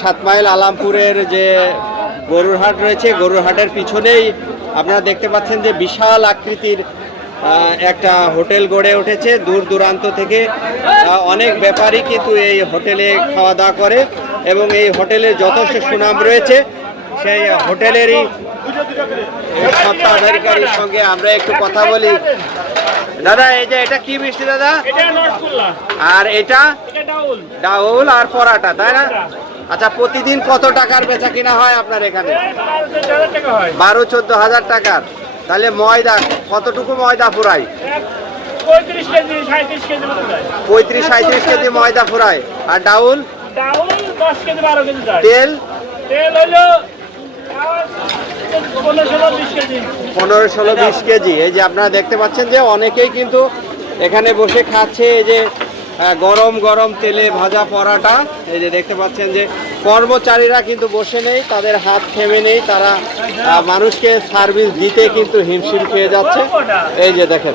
সাত মাইল আলামপুরের যে গরুর হাট রয়েছে গরুর হাটের পিছনেই আপনারা দেখতে পাচ্ছেন যে বিশাল আকৃতির একটা হোটেল গড়ে উঠেছে। দূর দূরান্ত থেকে অনেক ব্যাপারী কিন্তু এই হোটেলে খাওয়া দাওয়া করে এবং এই হোটেলের যথেষ্ট সুনাম রয়েছে। সেই হোটেলেরই সত্তাধারীকারীর সঙ্গে আমরা একটু কথা বলি। দাদা এই যে এটা কি মিষ্টি দাদা? আর এটা? ডাউল। আর পরাটা তাই না? আচ্ছা প্রতিদিন কত টাকার বেচা কিনা হয় আপনার এখানে? বারো চোদ্দ হাজার টাকার। তাহলে ময়দা কতটুকু ময়দা ফুরায়? পঁয়ত্রিশ সাঁত্রিশ কেজি ময়দা ফুরায়। আর ডাউল? তেল? পনেরো ষোলো বিশ কেজি। এই যে আপনারা দেখতে পাচ্ছেন যে অনেকেই কিন্তু এখানে বসে খাচ্ছে এই যে গরম গরম তেলে ভাজা পরাটা। এই যে দেখতে পাচ্ছেন যে কর্মচারীরা কিন্তু বসে নেই, তাদের হাত থেমে নেই, তারা মানুষকে সার্ভিস দিতে কিন্তু হিমশিম খেয়ে যাচ্ছে। এই যে দেখেন।